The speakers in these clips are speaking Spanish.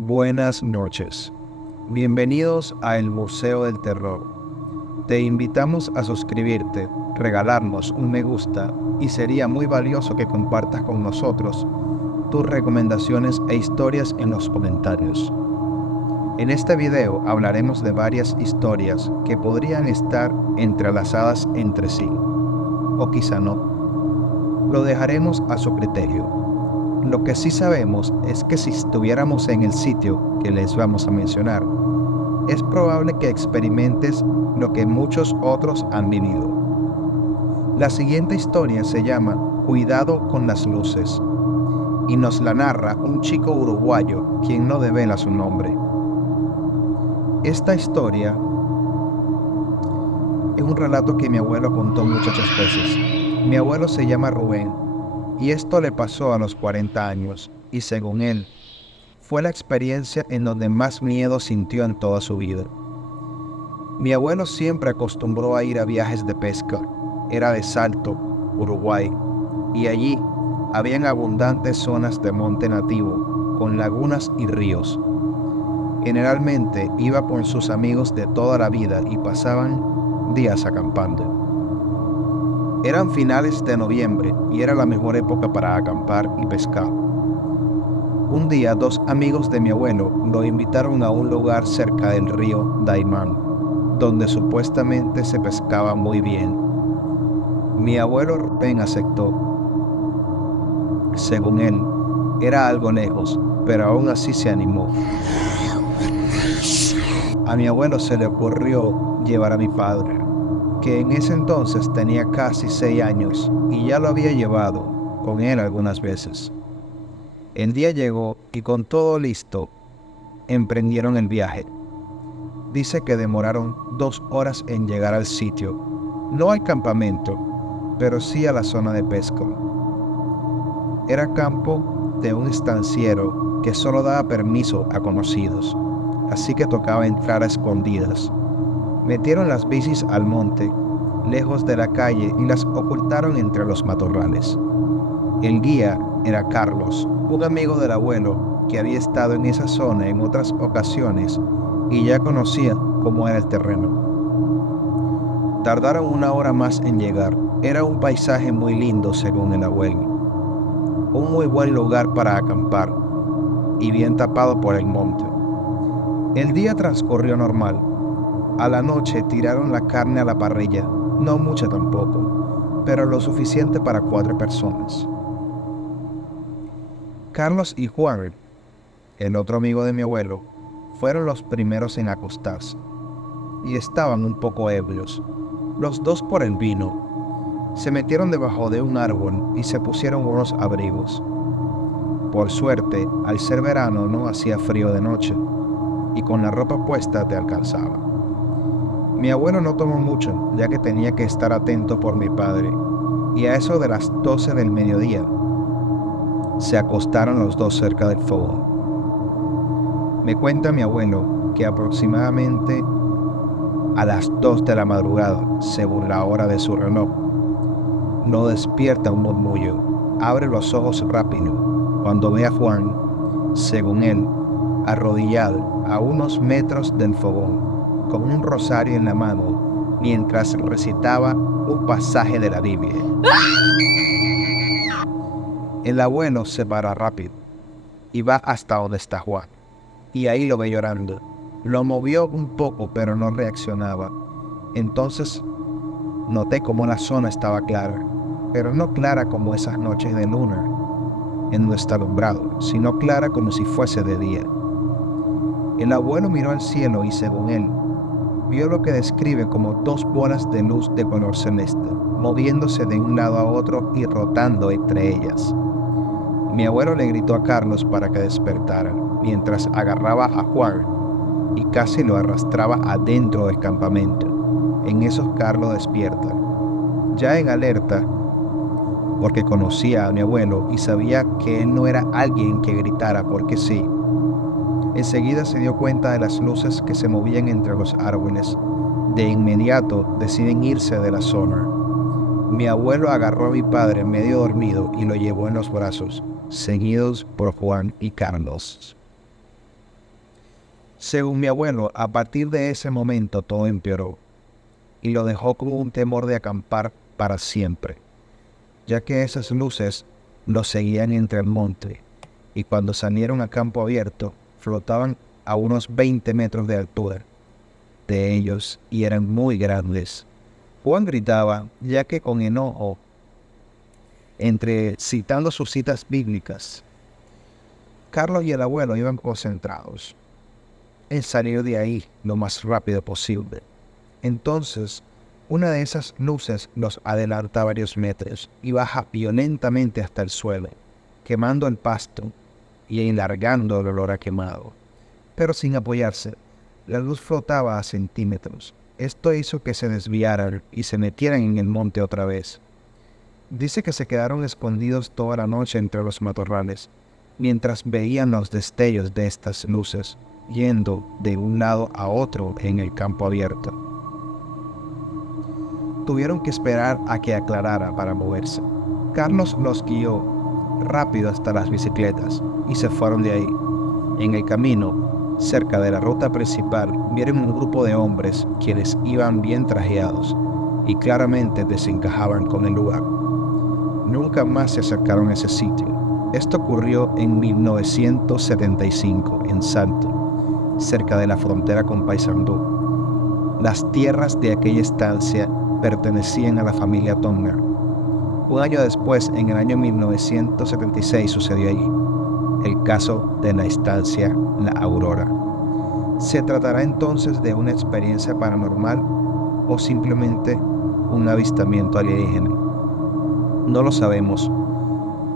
Buenas noches. Bienvenidos a El Museo del Terror. Te invitamos a suscribirte, regalarnos un me gusta y sería muy valioso que compartas con nosotros tus recomendaciones e historias en los comentarios. En este video hablaremos de varias historias que podrían estar entrelazadas entre sí, o quizá no. Lo dejaremos a su criterio. Lo que sí sabemos es que si estuviéramos en el sitio que les vamos a mencionar, es probable que experimentes lo que muchos otros han vivido. La siguiente historia se llama Cuidado con las luces y nos la narra un chico uruguayo quien no devela su nombre. Esta historia es un relato que mi abuelo contó muchas veces. Mi abuelo se llama Rubén y esto le pasó a los 40 años y según él, fue la experiencia en donde más miedo sintió en toda su vida. Mi abuelo siempre acostumbró a ir a viajes de pesca. Era de Salto, Uruguay, y allí habían abundantes zonas de monte nativo, con lagunas y ríos. Generalmente iba con sus amigos de toda la vida y pasaban días acampando. Eran finales de noviembre y era la mejor época para acampar y pescar. Un día, dos amigos de mi abuelo lo invitaron a un lugar cerca del río Daimán, donde supuestamente se pescaba muy bien. Mi abuelo Rubén aceptó. Según él, era algo lejos, pero aún así se animó. A mi abuelo se le ocurrió llevar a mi padre, que en ese entonces tenía casi 6 años y ya lo había llevado con él algunas veces. El día llegó y con todo listo, emprendieron el viaje. Dice que demoraron 2 horas en llegar al sitio, no al campamento, pero sí a la zona de pesca. Era campo de un estanciero que solo daba permiso a conocidos, así que tocaba entrar a escondidas. Metieron las bicis al monte, lejos de la calle, y las ocultaron entre los matorrales. El guía era Carlos, un amigo del abuelo que había estado en esa zona en otras ocasiones y ya conocía cómo era el terreno. Tardaron 1 hora más en llegar. Era un paisaje muy lindo según el abuelo. Un muy buen lugar para acampar y bien tapado por el monte. El día transcurrió normal. A la noche tiraron la carne a la parrilla, no mucha tampoco, pero lo suficiente para 4 personas. Carlos y Juan, el otro amigo de mi abuelo, fueron los primeros en acostarse, y estaban un poco ebrios, los dos por el vino. Se metieron debajo de un árbol y se pusieron unos abrigos. Por suerte, al ser verano no hacía frío de noche, y con la ropa puesta te alcanzaba. Mi abuelo no tomó mucho, ya que tenía que estar atento por mi padre, y a eso de las 12 del mediodía, se acostaron los dos cerca del fuego. Me cuenta mi abuelo que aproximadamente a las 2 de la madrugada, según la hora de su reloj, lo despierta un murmullo. Abre los ojos rápido cuando ve a Juan, según él, arrodillado a unos metros del fogón, con un rosario en la mano, mientras recitaba un pasaje de la Biblia. El abuelo se para rápido y va hasta donde está Juan, y ahí lo ve llorando. Lo movió un poco, pero no reaccionaba. Entonces noté cómo la zona estaba clara, pero no clara como esas noches de luna en donde está alumbrado, sino clara como si fuese de día. El abuelo miró al cielo y según él, vio lo que describe como 2 bolas de luz de color celeste, moviéndose de un lado a otro y rotando entre ellas. Mi abuelo le gritó a Carlos para que despertara, mientras agarraba a Juan y casi lo arrastraba adentro del campamento. En eso Carlos despierta, ya en alerta, porque conocía a mi abuelo y sabía que él no era alguien que gritara porque sí. Enseguida se dio cuenta de las luces que se movían entre los árboles. De inmediato deciden irse de la zona. Mi abuelo agarró a mi padre medio dormido y lo llevó en los brazos, seguidos por Juan y Carlos. Según mi abuelo, a partir de ese momento todo empeoró y lo dejó con un temor de acampar para siempre, ya que esas luces lo seguían entre el monte y cuando salieron a campo abierto flotaban a unos 20 metros de altura de ellos y eran muy grandes. Juan gritaba, ya que con enojo, entre citando sus citas bíblicas, Carlos y el abuelo iban concentrados en salir de ahí lo más rápido posible. Entonces, una de esas luces los adelanta varios metros y baja violentamente hasta el suelo, quemando el pasto y enlargando el olor a quemado. Pero sin apoyarse, la luz flotaba a centímetros. Esto hizo que se desviaran y se metieran en el monte otra vez. Dice que se quedaron escondidos toda la noche entre los matorrales, mientras veían los destellos de estas luces, yendo de un lado a otro en el campo abierto. Tuvieron que esperar a que aclarara para moverse. Carlos los guió rápido hasta las bicicletas y se fueron de ahí. En el camino, cerca de la ruta principal, vieron un grupo de hombres quienes iban bien trajeados y claramente desencajaban con el lugar. Nunca más se acercaron a ese sitio. Esto ocurrió en 1975 en Salto, cerca de la frontera con Paysandú. Las tierras de aquella estancia pertenecían a la familia Tomner. Un año después, en el año 1976, sucedió allí el caso de la estancia La Aurora. ¿Se tratará entonces de una experiencia paranormal o simplemente un avistamiento alienígena? No lo sabemos,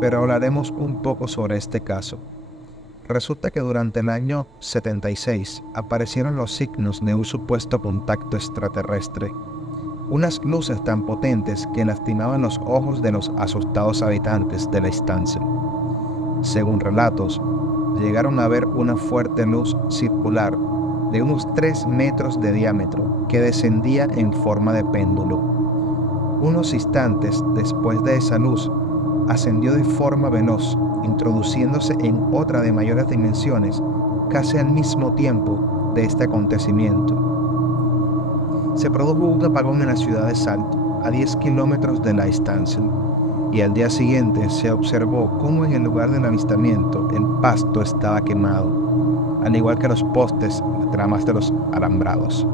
pero hablaremos un poco sobre este caso. Resulta que durante el año 76 aparecieron los signos de un supuesto contacto extraterrestre. Unas luces tan potentes que lastimaban los ojos de los asustados habitantes de la estancia. Según relatos, llegaron a ver una fuerte luz circular de unos 3 metros de diámetro que descendía en forma de péndulo. Unos instantes después de esa luz, ascendió de forma veloz, introduciéndose en otra de mayores dimensiones, casi al mismo tiempo de este acontecimiento. Se produjo un apagón en la ciudad de Salto, a 10 kilómetros de la estancia, y al día siguiente se observó cómo en el lugar del avistamiento el pasto estaba quemado, al igual que los postes y las ramas de los alambrados.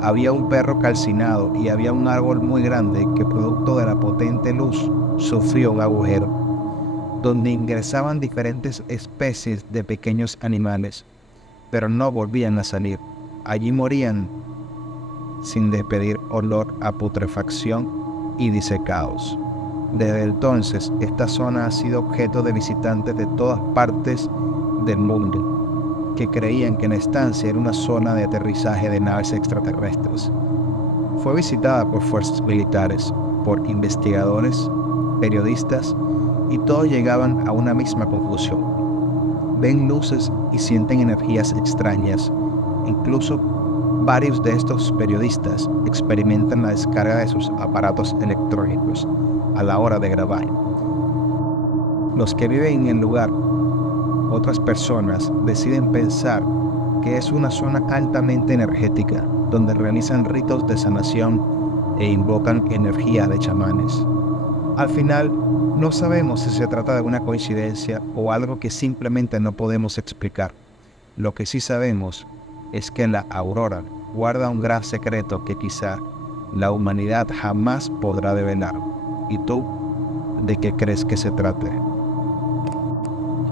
Había un perro calcinado y había un árbol muy grande que, producto de la potente luz, sufrió un agujero, donde ingresaban diferentes especies de pequeños animales, pero no volvían a salir. Allí morían sin despedir olor a putrefacción y disecados. Desde entonces, esta zona ha sido objeto de visitantes de todas partes del mundo, que creían que la estancia era una zona de aterrizaje de naves extraterrestres. Fue visitada por fuerzas militares, por investigadores, periodistas, y todos llegaban a una misma conclusión. Ven luces y sienten energías extrañas. Incluso varios de estos periodistas experimentan la descarga de sus aparatos electrónicos a la hora de grabar. Los que viven en el lugar, otras personas, deciden pensar que es una zona altamente energética, donde realizan ritos de sanación e invocan energía de chamanes. Al final, no sabemos si se trata de una coincidencia o algo que simplemente no podemos explicar. Lo que sí sabemos es que la Aurora guarda un gran secreto que quizá la humanidad jamás podrá develar. ¿Y tú, de qué crees que se trate?